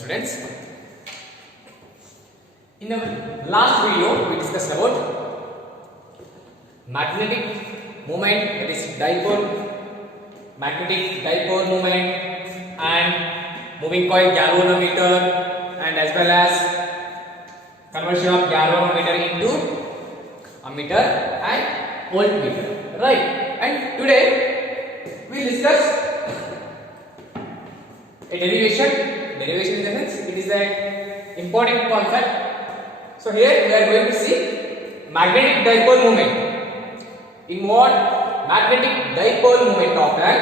students. In the last video we discussed about magnetic moment, that is dipole, magnetic dipole moment, and moving coil galvanometer, and as well as conversion of galvanometer into ammeter and voltmeter, right? And today we will discuss a derivation in the sense it is an important concept. So here we are going to see magnetic dipole moment. In what? Magnetic dipole moment of an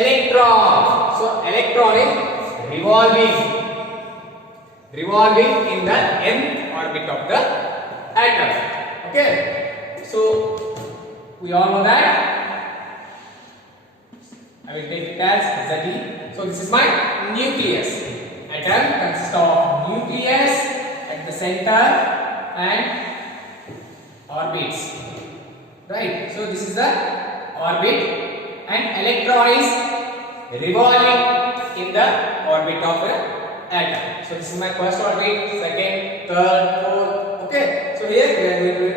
electron. So electron is revolving in the m orbit of the atom. Okay, so we all know that. I will take it as ZE. So this is my nucleus. Atom consists of nucleus at the center and orbits, right? So this is the orbit, and electron is revolving in the orbit of the atom. So this is my first orbit, second, third, fourth. Okay, so here we are going to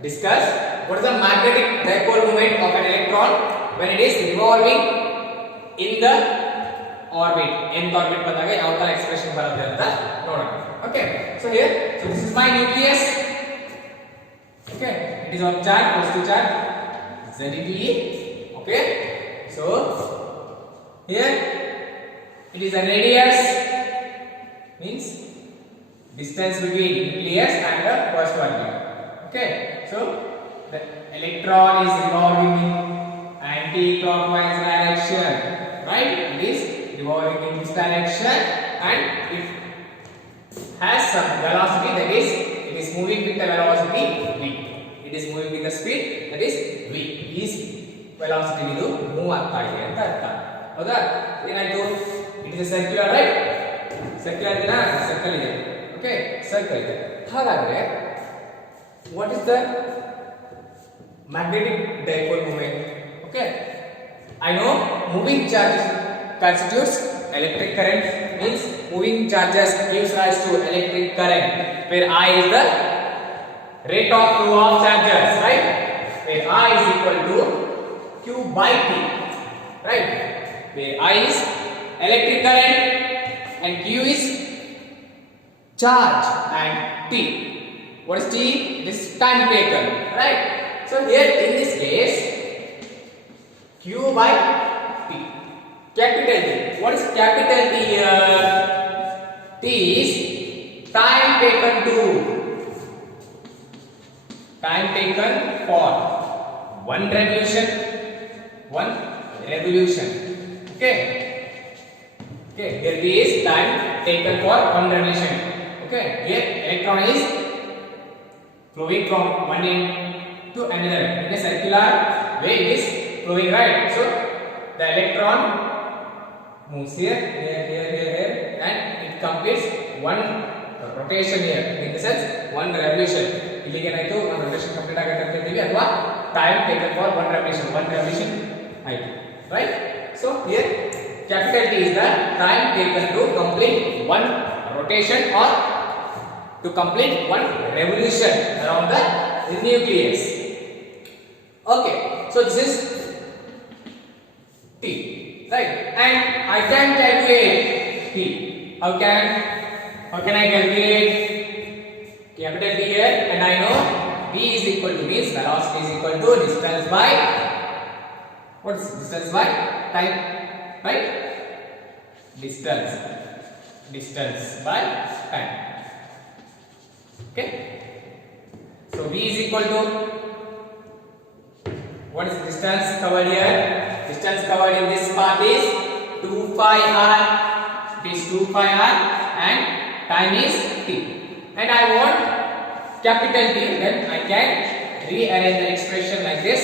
discuss what is the magnetic dipole moment of an electron when it is revolving in the orbit. Nth orbit ಬಂದಾಗ ಯಾವ ತರ expression ಬರುತ್ತೆ ಅಂತ ನೋಡೋಣ. Okay, so here, so this is my nucleus. Okay, it is on charge, positive charge, ZeE. Okay, so here it is a radius, means distance between nucleus and the first orbit. Okay, so the electron is revolving in anti-clockwise direction, right? It is revolving in this direction, and it has some velocity, that is it is moving with the velocity v. It is moving with the speed, that is v. Is velocity ಇದು move ಆಗ್ತಾ ಇದೆ ಅಂತ ಅರ್ಥ. ಹೌದಾ? ಏನಾಯ್ತು? It is a circular, right? Circular ಇದೆನಾ? Circle ಇದೆ. Okay, circle ಇದೆ. ಹಾಗಾದ್ರೆ what is the magnetic dipole moment? Okay, I know moving charge constitutes electric current, means moving charges gives rise to electric current, where I is the rate of flow of charges, right? Where I is equal to Q by T, right? Where I is electric current and Q is charge and T. What is T? This time taken, right? So here in this case, Q by T, capital T. What is capital T here? T is time taken for one revolution. Okay, here T is time taken for one revolution. Okay, here electron is flowing from one end to another in a circular way. It is flowing, right? So the electron moves here, and it completes one rotation here. In the sense, one revolution. ಇಲ್ಲಿಗೆ ಏನಾಯ್ತು? ಒಂದು rotation complete ಆಗುತ್ತೆ ಅಂತ ಹೇಳ್ತೀವಿ, ಅಥವಾ time taken for one revolution ಆಯ್ತು, right? So here capital T is the time taken to complete one rotation or to complete one revolution around the nucleus. Okay, so this is T, right? And I can calculate T. How can I calculate capital T here? And I know V is equal to, means velocity is equal to distance by, what is distance by time, right? Distance by time. Okay, so V is equal to, what is distance covered here? Distance covered in this part is 2 pi r. It is 2 pi r, and time is t. And I want capital T, then I can rearrange the expression like this.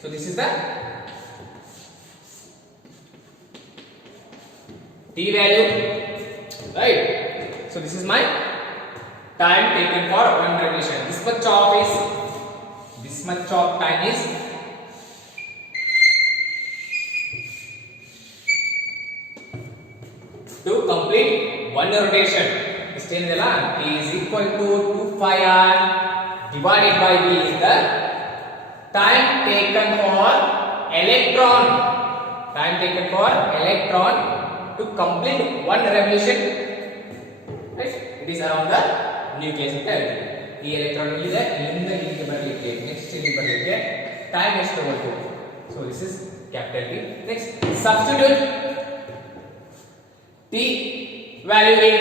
So this is the T value, right? So this is my time taken for one revolution. This much of time is one rotation. This time E is equal to 2 pi r divided by V is the time taken for electron. Time taken for electron to complete one revolution. Right? It is around the nucleus. ಈ electron ಇದೆ ಇಲ್ಲಿಂದ ಇಲ್ಲಿಗೆ ಬರಲಿಕ್ಕೆ next ಇಲ್ಲಿ ಬರಲಿಕ್ಕೆ time ಎಷ್ಟು ತಗೊಳ್ತು. So this is capital T. Next substitute T value in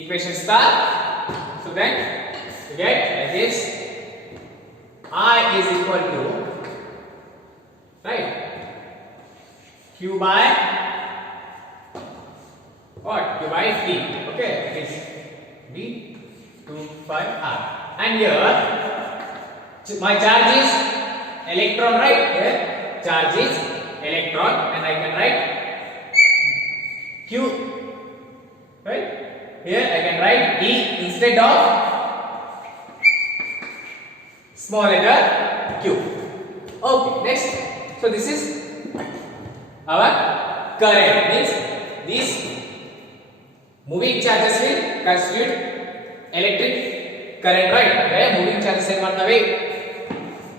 equation star. So then you get like this. I is equal to, right, Q by what? Q by T. Okay, it is B 2 pi R. And here my charge is electron, right? Here charge is electron, and I can write Q, right? Here I can write E instead of small letter q. Okay, next. So this is our current. Means these moving charges will constitute electric current, right? Okay, moving charges ಏನು ಮಾಡ್ತವೆ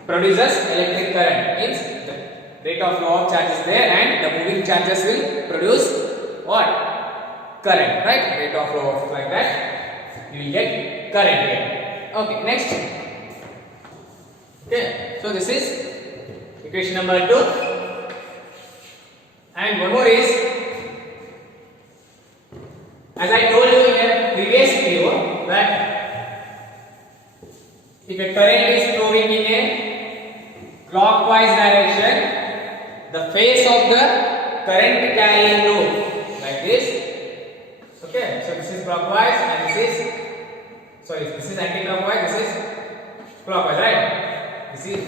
produces electric current. Means the rate of flow of charges there, and the moving charges will produce what? Current, right? Rate of flow of like that, you will get current here. Okay, next. Okay, so this is equation number 2, and one more is, as I told you in a previous video, that if a current is flowing in a clockwise direction, the phase of the current carrying load like this. Okay, so this is clockwise and this is anti-clockwise, this is clockwise, right?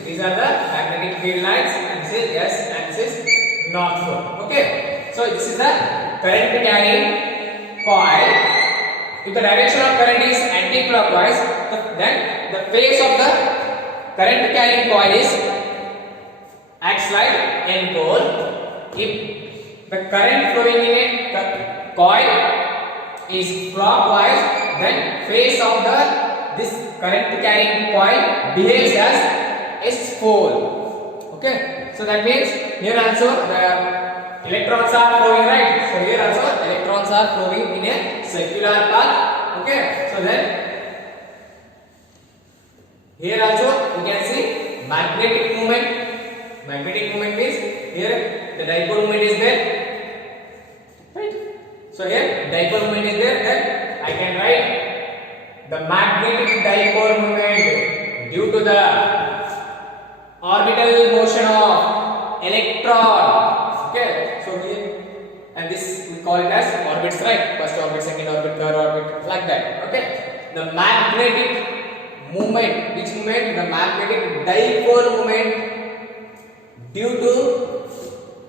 These are the magnetic field lines, and this is S and this is north pole. Okay, so this is the current carrying coil. If the direction of current is anti-clockwise, then the phase of the current carrying coil is acts like N pole. If the current flowing in a coil is clockwise, then phase of this current carrying coil behaves as S pole. Okay, so that means here also the electrons are flowing, right? So here also electrons are flowing in a circular path. Okay, so then here also you can see magnetic movement. Magnetic movement means here the dipole moment is there, right? So here dipole moment is there, then I can write the magnetic dipole moment due to the orbital motion of electron. Okay, so here, and this we call it as orbits, right? First orbit, second orbit, third orbit, like that. Okay, the magnetic movement, which movement? The magnetic dipole moment due to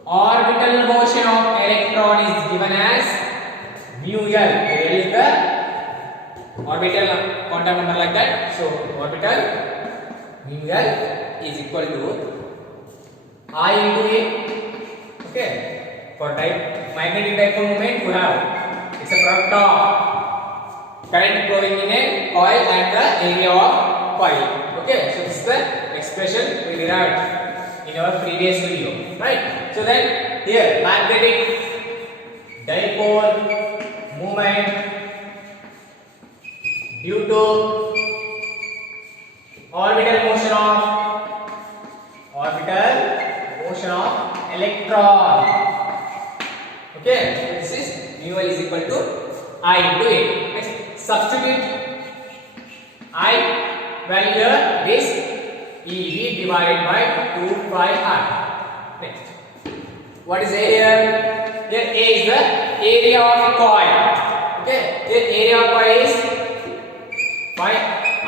orbital motion of electron is given as mu L. Here is the orbital quantum number like that. So orbital mu L is equal to I into A. Okay, for magnetic dipole moment we have, it's a product of current flowing in a coil and the area of coil. Okay, so this is the expression we derived in our previous video, right? So then here magnetic dipole moment due to orbital motion of electron. Okay, so this is mu L is equal to I into A. Next, substitute I value here is EV divided by 2 pi R. Next, what is area? Here A is the area of coil. Okay, here area of coil is pi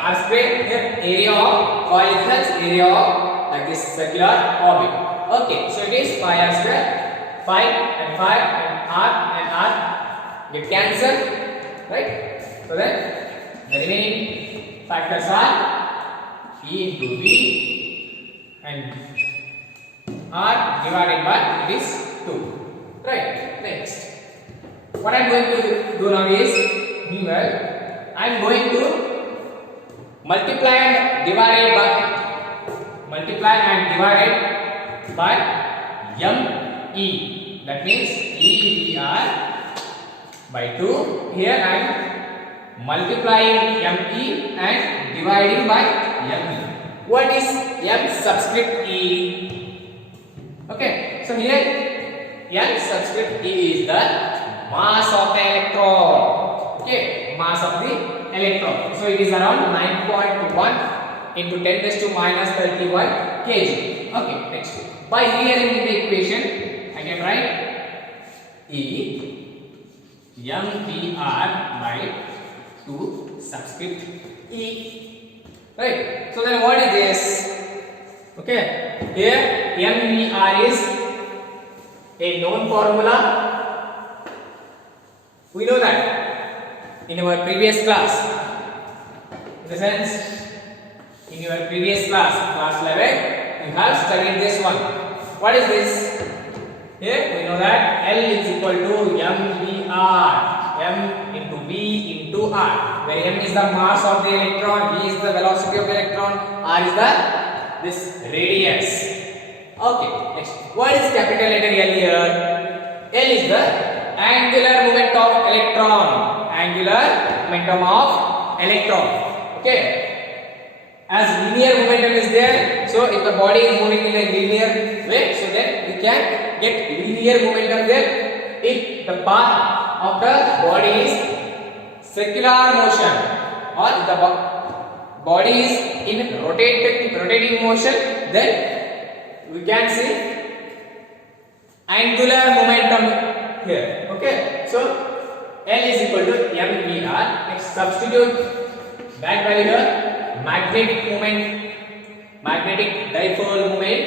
R square. Here area of coil is the area of like this circular orbit. Okay, so it is pi R square. Pi and R get cancelled, right? So then the remaining factors are E into V and R divided by it is 2. Right. Next, what I'm going to do now is I'm going to multiply and divide by ME. That means EVR by 2. Here I am multiplying ME and dividing by ME. What is M subscript E? Okay, so here M subscript E is the mass of the electron. Okay, mass of the electron. So it is around 9.1 into 10 raised to minus 31 kg. Okay, next. By rearranging the equation, I can write E MPR by 2 subscript E. Right. So then what is this? Okay. Here MPR is a known formula. We know that in our previous class. In the sense, in your previous class 11, you have studied this one. What is this? Here we know that L is equal to mvr, m into v into r, where m is the mass of the electron, v is the velocity of the electron, r is the this radius. Okay, next. What is capital letter L here? L is the angular moment of electron. Angular momentum of electron. Okay. As linear momentum is there, so if the body is moving in a linear way, so then we can get linear momentum there. If the path of the body is circular motion, or if the body is in rotating motion, then we can see angular momentum here. Okay, so L is equal to mvr. Next, substitute that value here. Magnetic moment, magnetic dipole moment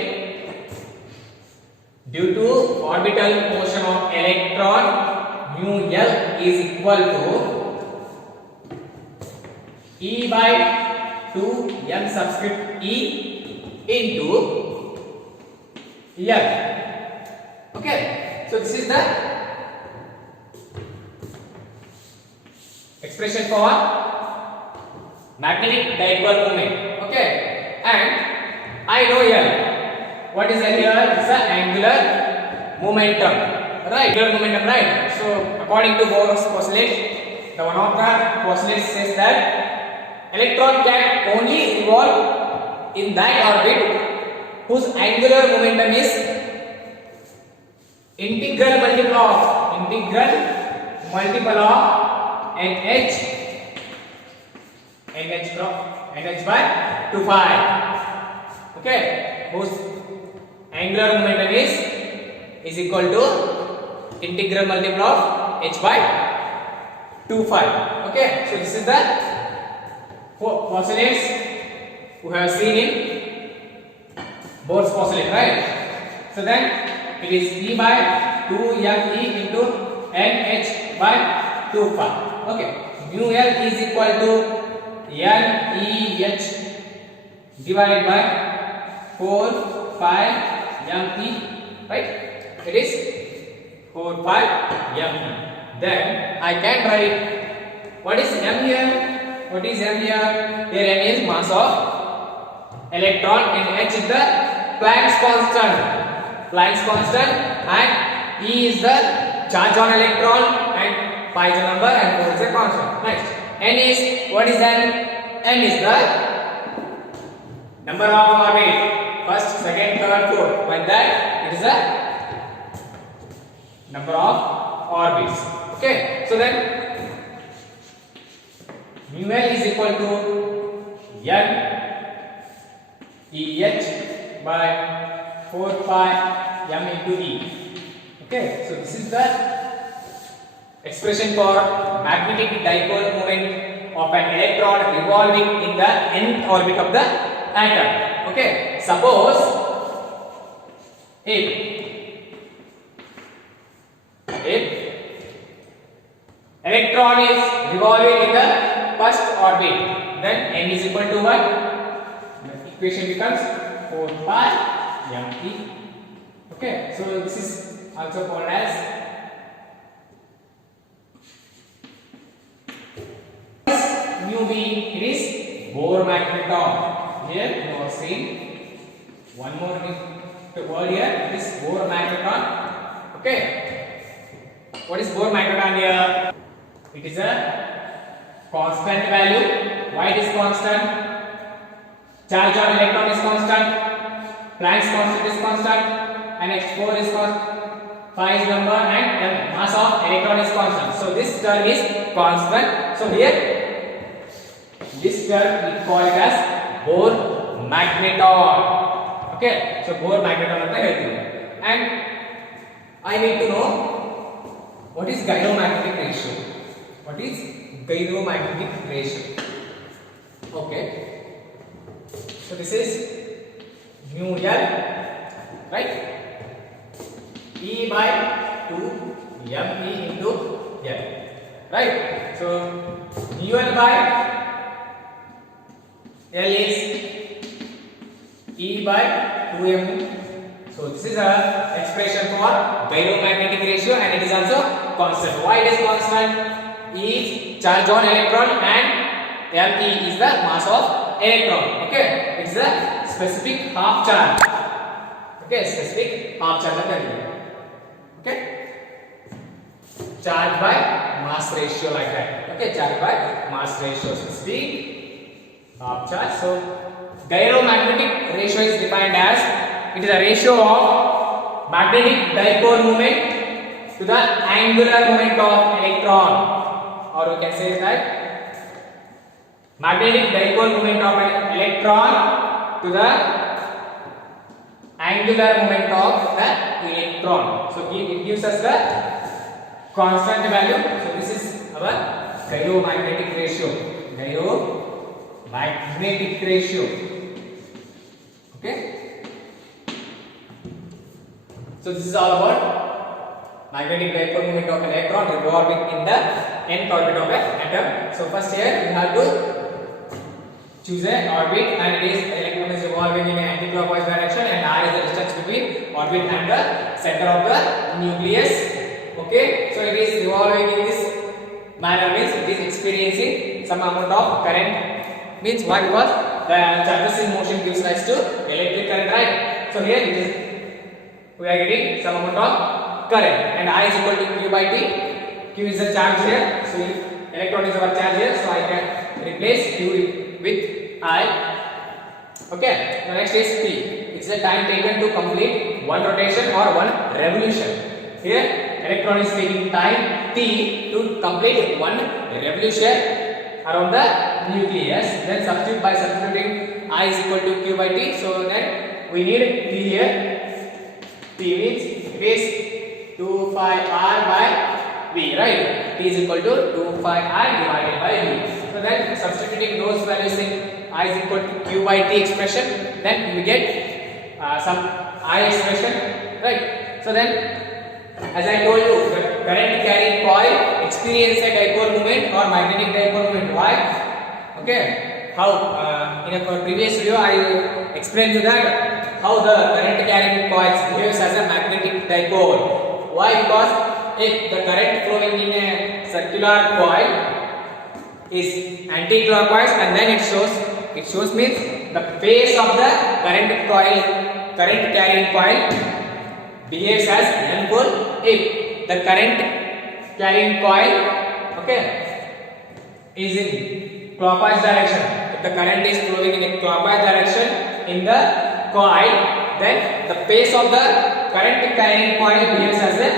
due to orbital motion of electron, mu L is equal to E by 2 m subscript E into L. Okay, so this is the expression for magnetic dipole moment. Okay, and I know here what is here? It's the angular momentum, right? Angular momentum, right? So according to Bohr's postulate, the one of the postulates says that electron can only revolve in that orbit whose angular momentum is integral multiple of NH by 2 pi. Okay, whose angular momentum is equal to integral multiple of h by 2 pi. Okay, so this is the postulates we have seen in Bohr's postulate, right? So then it is E by 2me into NH by 2 pi. Okay, mu L is equal to NEH divided by 4 pi me, right? It is 4 pi me. Then I can write what is m here? What is m here? Here m is mass of electron and h is the Planck's constant, and E is the charge on electron, and pi is a number and 4 is a constant. Next, n is what is n? N is the number of orbit, first, second, third, fourth. Like that, it is the number of orbits. Okay, so then mu L is equal to n EH by 4 pi m into E. Okay, so this is the expression for magnetic dipole moment of an electron revolving in the nth orbit of the atom. Okay, suppose if electron is revolving in the first orbit, then n is equal to what? The equation becomes 4 pi m e. Okay, so this is also called as mu being, it is Bohr magneton. Here you are seeing one more word here, it is Bohr magneton. Okay, what is Bohr magneton here? It is a constant value. Why it is constant? Charge on electron is constant, Planck's constant is constant, and H4 is constant, phi is number, and the mass of electron is constant. So this term is constant. So here this term we call it as Bohr magneton. Okay, so Bohr magneton anta ಹೇಳ್ತೀವಿ. And I need to know what is gyromagnetic ratio. What is gyromagnetic ratio? Okay, so this is mu L, right? E by 2 me into L, right? So mu L by L is E by 2m. So this is a expression for gyromagnetic ratio, and it is also constant. Why it is constant? E is charge on electron and me is the mass of electron. Okay, it's the specific half charge. Okay, specific half charge. Okay, charge by mass ratio, like that. Okay, charge by mass ratio, specific half charge. So gyromagnetic ratio is defined as, it is a ratio of magnetic dipole moment to the angular moment of electron, or we can say that magnetic dipole moment of an electron to the angular moment of the electron. So it gives us the constant value. So this is our gyromagnetic ratio. Gyromagnetic ratio. Okay. So this is all about magnetic dipole moment of an electron revolving in the nth orbit of an atom. So first here we have to choose an orbit, and it is electron is revolving in an anti-clockwise direction, and r is the distance between orbit and the center of the nucleus. Okay, so it is revolving in this manner, means it is experiencing some amount of current. Means why? Because the charges in motion gives rise to electric current, right? So here it is, we are getting some amount of current, and I is equal to q by t. Q is the charge here, so electron is our charge here, so I can replace q with I. Okay, the next is T. It's the time taken to complete one rotation or one revolution. Here electron is taking time t to complete one revolution around the nucleus. Then substituting I is equal to q by t. So then we need t here. T means it is 2 pi r by v, right? T is equal to 2 pi r divided by v. So then substituting those values in I is equal to q by t expression, then we get some I expression, right? So then, as I told you, the current carrying coil experience a dipole moment or magnetic dipole moment. Why? Okay, how? In a previous video I explained you that how the current carrying coil behaves as a magnetic dipole. Why? Because if the current flowing in a circular coil is anti-clockwise, and then it shows means the phase of the current carrying coil behaves as n pole. If the current carrying coil, okay, is in clockwise direction, if the current is flowing in a clockwise direction in the coil, then the phase of the current carrying coil behaves as a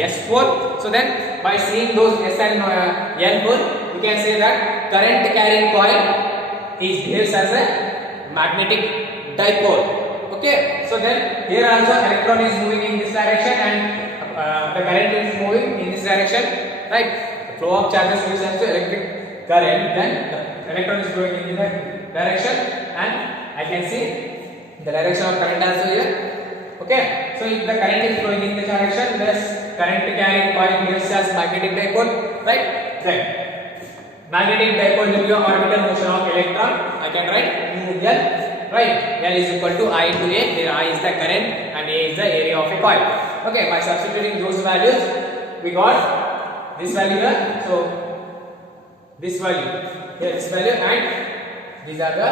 S pole. So then by seeing those S and N pole, you can say that current carrying coil behaves as a magnetic dipole. Okay, so then here also electron is moving in this direction, and the current is moving in this direction, right? The flow of charges gives us to electric current, then the electron is flowing in this direction, and I can see the direction of current also here. Okay, so if the current is flowing in this direction, this current carrying coil behaves as magnetic dipole, right? Then magnetic dipole will be the orbital motion of electron. I can write mu L, right? L is equal to I into A, where I is the current and A is the area of a coil. Okay, by substituting those values, we got this value here. So this value here, this value, and these are the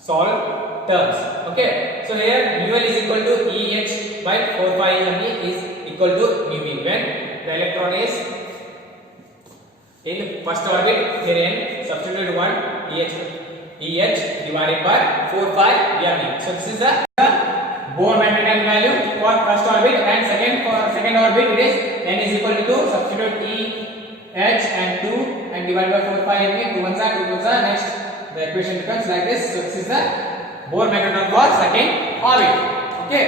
solved terms. Okay, so here mu L is equal to EH by 4 pi me is equal to mu V when the electron is in first orbit. Here substitute 1 EH divided by 4 pi me. So this is the Bohr magnetic value for first orbit, and for second orbit it is n is equal to 2. Substitute EH and 2 and divide by 4 pi me. 2 ones are 2 2s are. Next the equation becomes like this. So this is the Bohr magnetic for second orbit. Okay.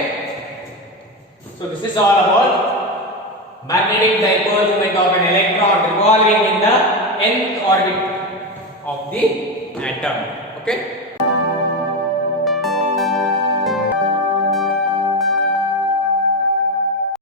So this is all about magnetic dipole moment of an electron revolving in the nth orbit of the atom. Okay.